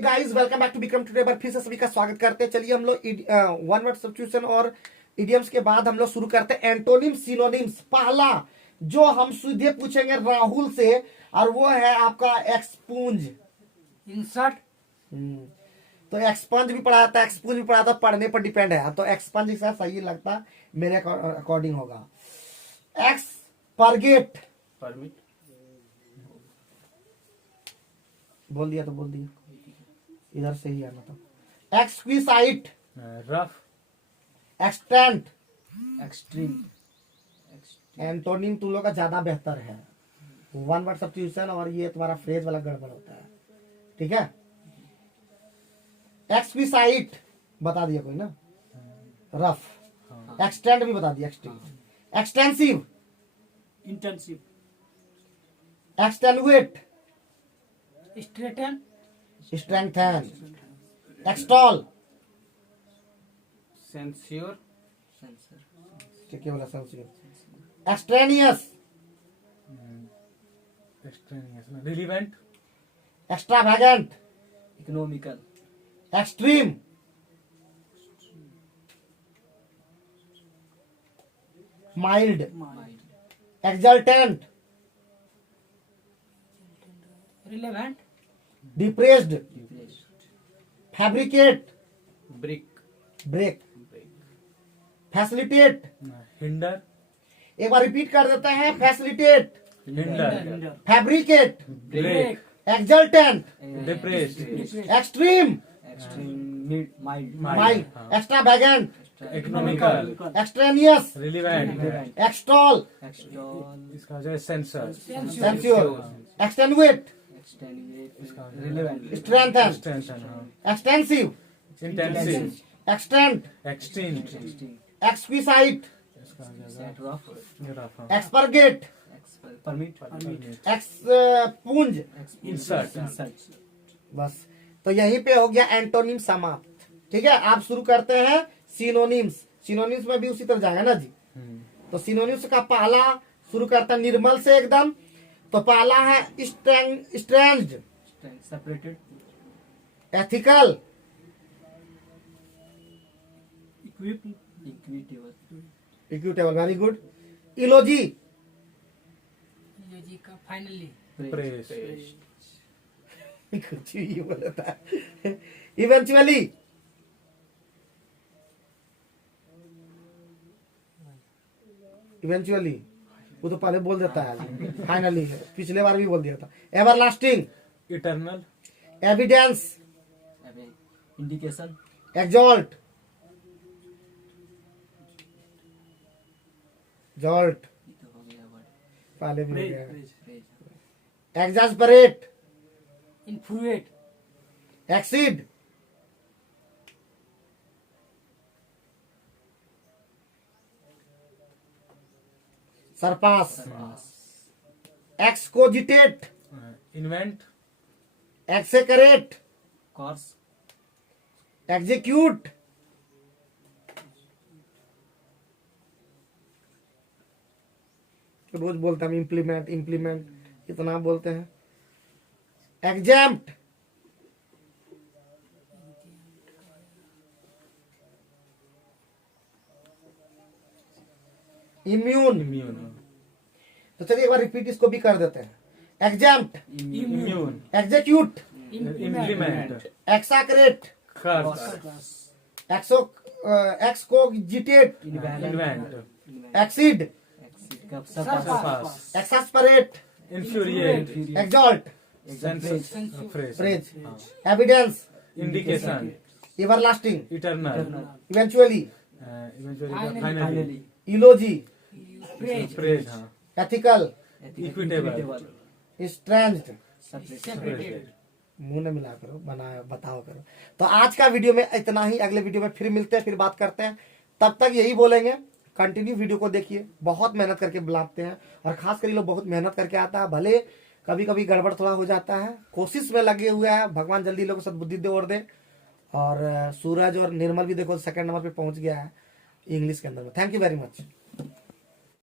Guys welcome back to Vikram. Today बार फिर से सभी का स्वागत करते हैं। चलिए हम लोग वन वर्ड सब्स्टिट्यूशन और इडियम्स के बाद हम लोग शुरू करते हैं एंटोनिम सिनोनिम्स। पहला जो हम सीधे पूछेंगे राहुल से, और वो है आपका एक्सपूंज। इंसर्ट। तो एक्सपंज भी पढ़ा था, एक्सपूंज भी पढ़ा था, पढ़ने पर डिपेंड है। तो एक्सपंज से सही लगता मेरे अकॉर्डिंग होगा। एक्सपर्गेट, परमिट। बोल दिया तो बोल दिया, इधर से ही आना था। एक्सक्विसाइट, रफ। Extent, extreme. एंटोनिम तुम लोग का ज्यादा बेहतर है। वन वर्ड सब्स्टिट्यूशन और ये तुम्हारा फ्रेज वाला गड़बड़ होता है, ठीक है। एक्सक्विसाइट बता दिया कोई ना, रफ। एक्सटेंट भी बता दिया, extent. Extensive, intensive. Extenuate, straighten. Strengthen. Extol, censure. ठीक है बोला, censure. Extraneous, relevant. Extravagant, economical. Extreme, mild. Exultant, relevant. Depressed. Fabricate, brick. Break. Facilitate, hinder. एक बार रिपीट कर देते हैं। Facilitate, hinder. Fabricate, break. Exultant, depressed. Extreme, extreme. Mild, extravagant, economical. Extraneous, relevant. Extol, इसका हो जाए censor. Censure, extenuate, relevant. Strengthen, extensive, intensive. Extent, extreme. Exquisite, rough. Expurgate, permit. Expunge. Insert. बस, तो यहीं पे हो गया एंटोनिम समाप्त। ठीक है, आप शुरू करते हैं सिनोनिम्स। सिनोनिम्स में भी उसी तरह जाएगा ना जी। तो सिनोनिम्स का पहला शुरू करता है निर्मल से एकदम। तो पहला है estranged, separated. Ethical, equitable. Equitable, very good. Eulogy, का फाइनली। प्रेस। कुछ ही बोलता है। इवेंचुअली, इवेंचुअली वो तो पहले बोल देता है, फाइनली है, पिछले बार भी बोल दिया था। Everlasting, eternal. Evidence, indication. Exalt, jolt पहले भी हो गया। Exasperate, infuriate. Exceed, surpass, excogitate, invent. Execrate, curse. Execute, रोज बोलते हैं इम्प्लीमेंट, इम्प्लीमेंट इतना बोलते हैं। Exempt, immune. तो चलिए एक बार रिपीट इसको भी कर देते हैं। Exempt, immune. Execute, implement. Execrate, excogitate, invent. Exceed, surpass. Exasperate, infuriate. Exalt, praise, evidence, indication. Everlasting, eternal. Eventually, finally. Eulogy, praise. Ethical, equitable. Estranged. Separated. मुंह न मिला करो, बनाओ, बताओ करो। तो आज का वीडियो में इतना ही। अगले वीडियो में फिर मिलते हैं, फिर बात करते हैं। तब तक यही बोलेंगे, कंटिन्यू वीडियो को देखिए। बहुत मेहनत करके बुलाते हैं, और खास कर ये लोग बहुत मेहनत करके आता है। भले कभी कभी गड़बड़ थोड़ा हो जाता है, कोशिश में लगे हुए हैं। भगवान जल्दी लोगों को सद्बुद्धि दे और दे। और सूरज और निर्मल भी देखो सेकंड नंबर पे पहुंच गया है इंग्लिश के अंदर में। Thank you very much.